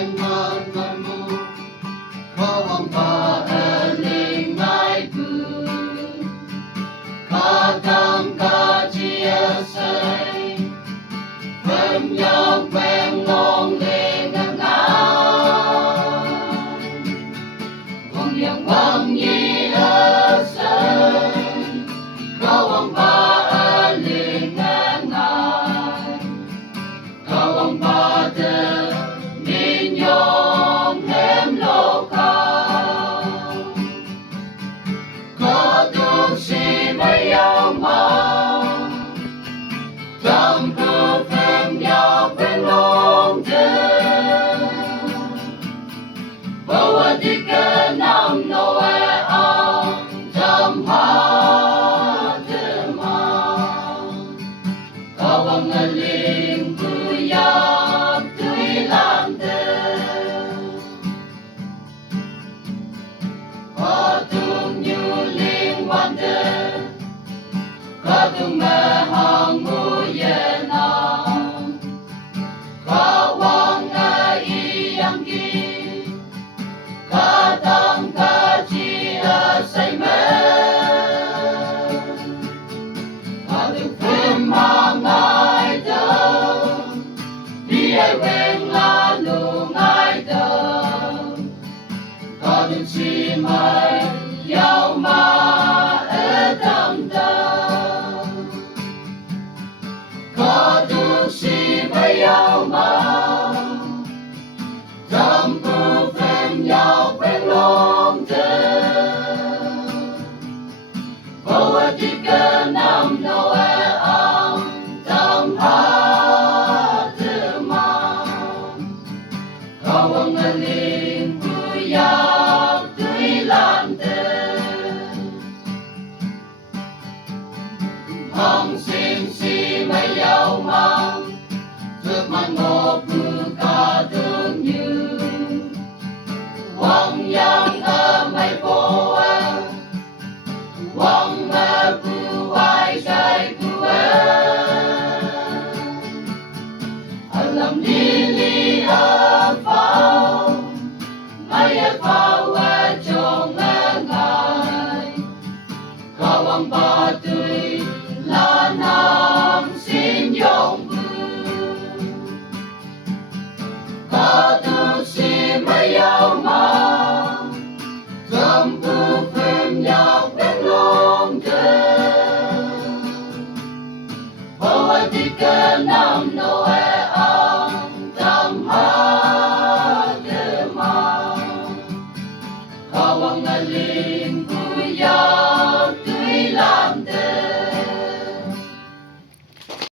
penganganmu, kawang paalingaiku, kadang kajiasai, penyong penglong lengangan, wang yang wangi asai, kawang paalingan, kawang pada ninyong hemlokan, kadang si mayamang, tampu femnya penglong bahwa di kenam noe ang jamhademang, kawang ngaling kuyak tui lante, kadung nyuling wante, kadung mehang muyenang, kawang iyang ki, kadang kaji asay men, kadung pemangay daw, di ay weng lalungay daw, kadung si may yaw maedam daw, kadung si bayaw ma, tampu femnya penglong bahwa di kenam noe ang tamhademang, kawang ngaling kuyak tui lante, hang sing si mayaw mang, teman ngopu kadung yu, wang yang amay poe, wang mabuhay kay kuwe, alam dili apaw, may apaw at yung ngangay, kawang batu'y lanam sinyong bu, kadung si mayaw ma, tampu femnya penglong bahwa di kenam noe ang tamhademang, kawang ngaling